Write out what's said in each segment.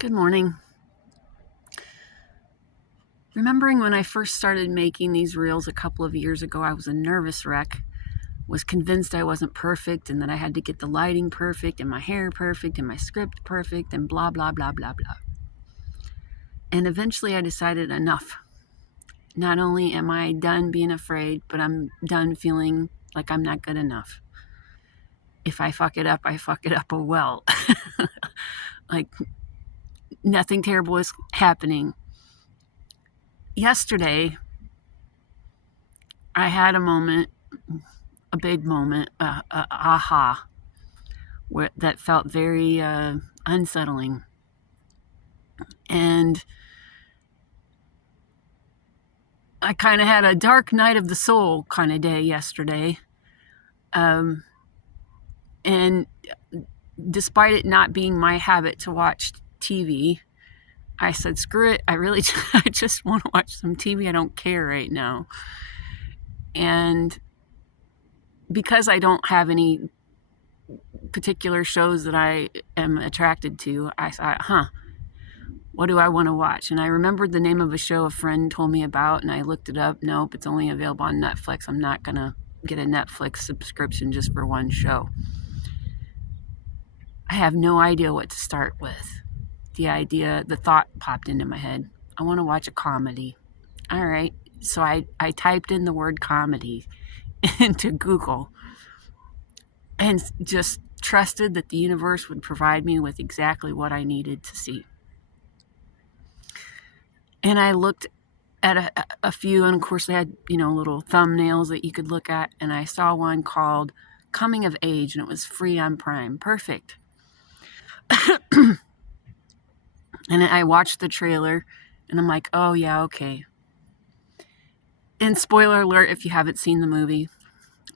Good morning. Remembering when I first started making these reels a couple of years ago, I was a nervous wreck, was convinced I wasn't perfect and that I had to get the lighting perfect and my hair perfect and my script perfect and blah, blah, blah, blah, blah. And eventually I decided enough. Not only am I done being afraid, but I'm done feeling like I'm not good enough. If I fuck it up, I fuck it up well. Like nothing terrible is happening. Yesterday, I had a moment, a big moment, aha, that felt very unsettling. And I kind of had a dark night of the soul kind of day yesterday. And despite it not being my habit to watch TV, I said, screw it. I just want to watch some TV. I don't care right now. And because I don't have any particular shows that I am attracted to, I thought, what do I want to watch? And I remembered the name of a show a friend told me about, and I looked it up. Nope, it's only available on Netflix. I'm not going to get a Netflix subscription just for one show. I have no idea what to start with. The thought popped into my head. I want to watch a comedy. All right. So I typed in the word comedy into Google and just trusted that the universe would provide me with exactly what I needed to see. And I looked at a few, and of course they had, little thumbnails that you could look at, and I saw one called Coming of Age, and it was free on Prime. Perfect. And I watched the trailer, and I'm like, oh yeah, okay. And spoiler alert, if you haven't seen the movie,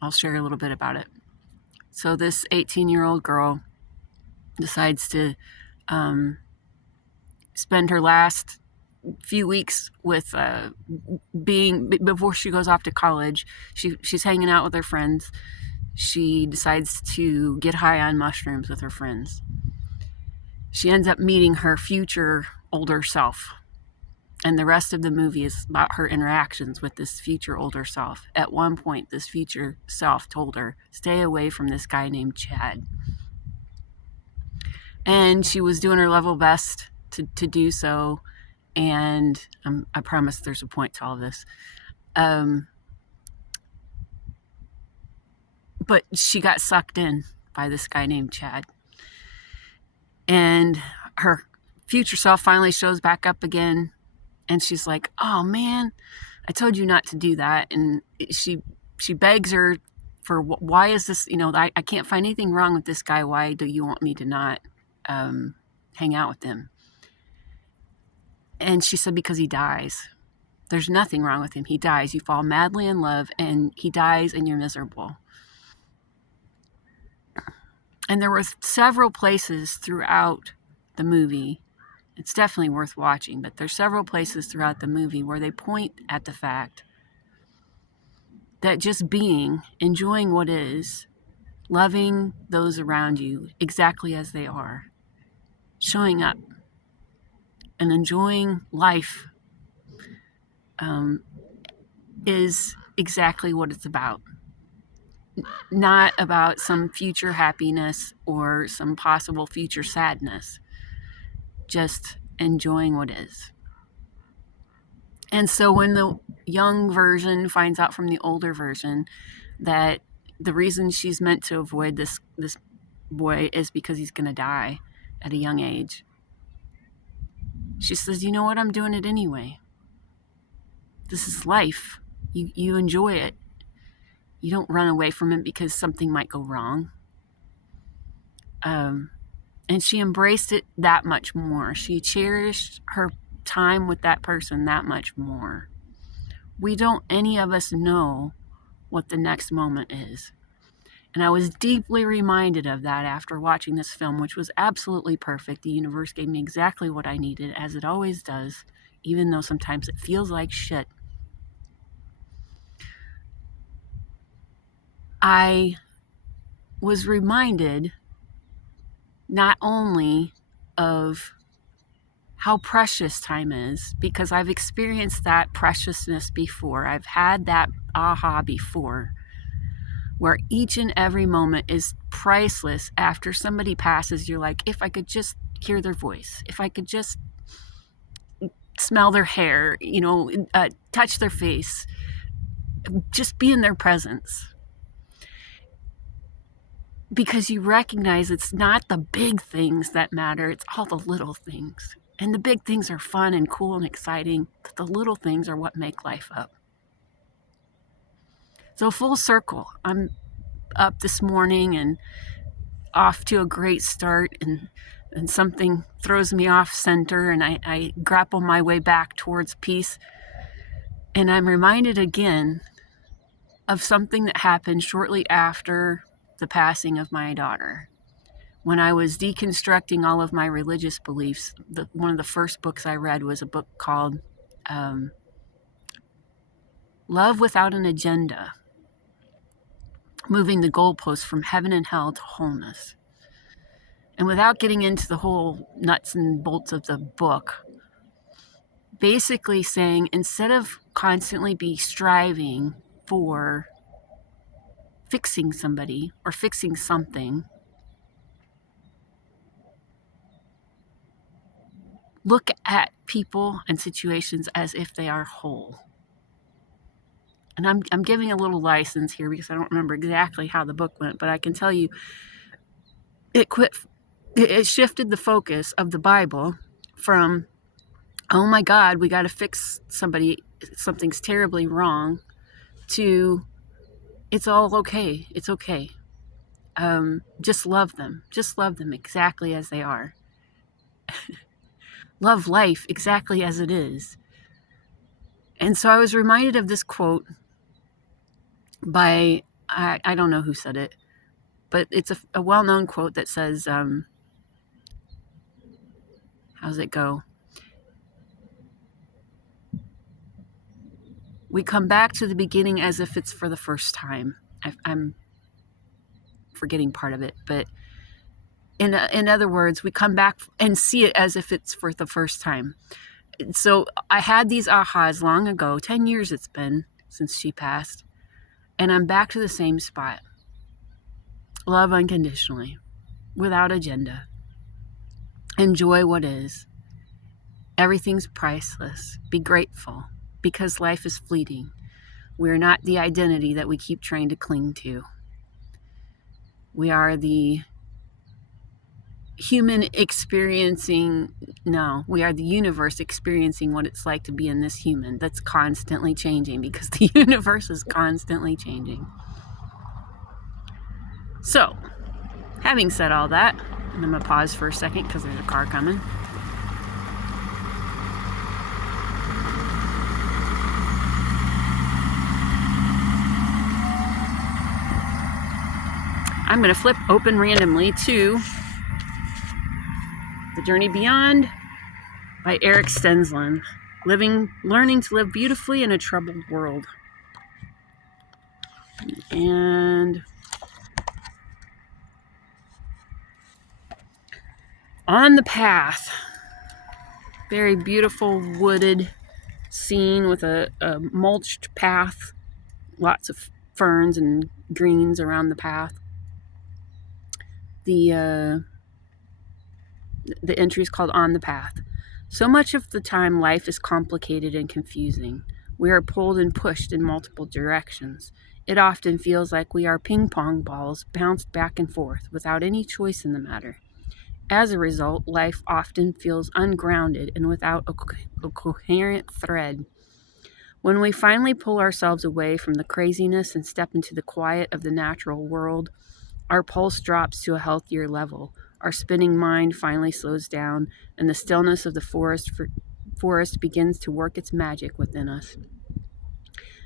I'll share a little bit about it. So this 18-year-old girl decides to spend her last few weeks with before she goes off to college. She's hanging out with her friends. She decides to get high on mushrooms with her friends. She ends up meeting her future older self. And the rest of the movie is about her interactions with this future older self. At one point, this future self told her, stay away from this guy named Chad. And she was doing her level best to do so. And I promise there's a point to all this. But she got sucked in by this guy named Chad. And her future self finally shows back up again. And she's like, oh man, I told you not to do that. And she begs her for, why is this, I can't find anything wrong with this guy. Why do you want me to not hang out with him? And she said, because he dies. There's nothing wrong with him. He dies. You fall madly in love and he dies and you're miserable. And there were several places throughout the movie. It's definitely worth watching, but there's several places throughout the movie where they point at the fact that just being, enjoying what is, loving those around you exactly as they are, showing up and enjoying life is exactly what it's about. Not about some future happiness or some possible future sadness. Just enjoying what is. And so when the young version finds out from the older version that the reason she's meant to avoid this boy is because he's going to die at a young age, she says, you know what? I'm doing it anyway. This is life. You enjoy it. You don't run away from it because something might go wrong. And she embraced it that much more. She cherished her time with that person that much more. We don't, any of us, know what the next moment is. And I was deeply reminded of that after watching this film, which was absolutely perfect. The universe gave me exactly what I needed, as it always does, even though sometimes it feels like shit. I was reminded not only of how precious time is, because I've experienced that preciousness before. I've had that aha before, where each and every moment is priceless. After somebody passes, you're like, if I could just hear their voice, if I could just smell their hair, touch their face, just be in their presence. Because you recognize it's not the big things that matter, it's all the little things. And the big things are fun and cool and exciting, but the little things are what make life up. So full circle, I'm up this morning and off to a great start, and something throws me off center, and I grapple my way back towards peace. And I'm reminded again of something that happened shortly after the passing of my daughter. When I was deconstructing all of my religious beliefs, one of the first books I read was a book called Love Without an Agenda, Moving the Goalposts from Heaven and Hell to Wholeness. And without getting into the whole nuts and bolts of the book, basically saying, instead of constantly be striving for fixing somebody or fixing something, look at people and situations as if they are whole. And I'm giving a little license here because I don't remember exactly how the book went, but I can tell you it shifted the focus of the Bible from, oh my God, we got to fix somebody, something's terribly wrong, to it's all okay. It's okay. Just love them. Just love them exactly as they are. Love life exactly as it is. And so I was reminded of this quote by, I don't know who said it, but it's a well-known quote that says, how's it go? We come back to the beginning as if it's for the first time. I'm forgetting part of it, but in other words, we come back and see it as if it's for the first time. So I had these ahas long ago, 10 years it's been since she passed, and I'm back to the same spot. Love unconditionally, without agenda. Enjoy what is. Everything's priceless. Be grateful, because life is fleeting. We're not the identity that we keep trying to cling to. We are the human we are the universe experiencing what it's like to be in this human that's constantly changing, because the universe is constantly changing. So, having said all that, and I'm going to pause for a second because there's a car coming. I'm going to flip open randomly to The Journey Beyond by Eric Stensland. Learning to live beautifully in a troubled world. And on the path, very beautiful wooded scene with a mulched path, lots of ferns and greens around the path. The entry is called On the Path. So much of the time, life is complicated and confusing. We are pulled and pushed in multiple directions. It often feels like we are ping pong balls bounced back and forth without any choice in the matter. As a result, life often feels ungrounded and without a coherent thread. When we finally pull ourselves away from the craziness and step into the quiet of the natural world, our pulse drops to a healthier level. Our spinning mind finally slows down, and the stillness of the forest begins to work its magic within us.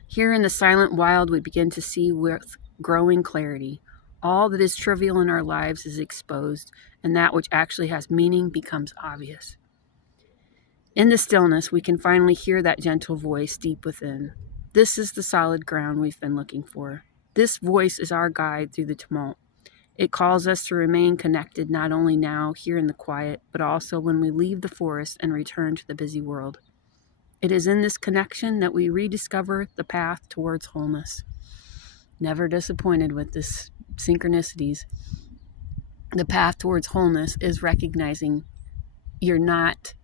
Here in the silent wild, we begin to see with growing clarity. All that is trivial in our lives is exposed, and that which actually has meaning becomes obvious. In the stillness, we can finally hear that gentle voice deep within. This is the solid ground we've been looking for. This voice is our guide through the tumult. It calls us to remain connected not only now, here in the quiet, but also when we leave the forest and return to the busy world. It is in this connection that we rediscover the path towards wholeness. Never disappointed with this synchronicities. The path towards wholeness is recognizing you're not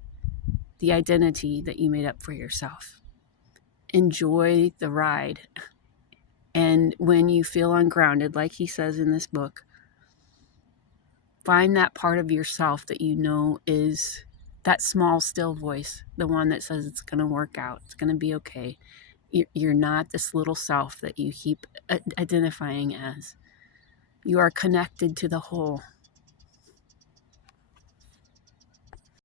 the identity that you made up for yourself. Enjoy the ride. And when you feel ungrounded, like he says in this book, find that part of yourself that you know is that small, still voice, the one that says it's going to work out, it's going to be okay. You're not this little self that you keep identifying as. You are connected to the whole.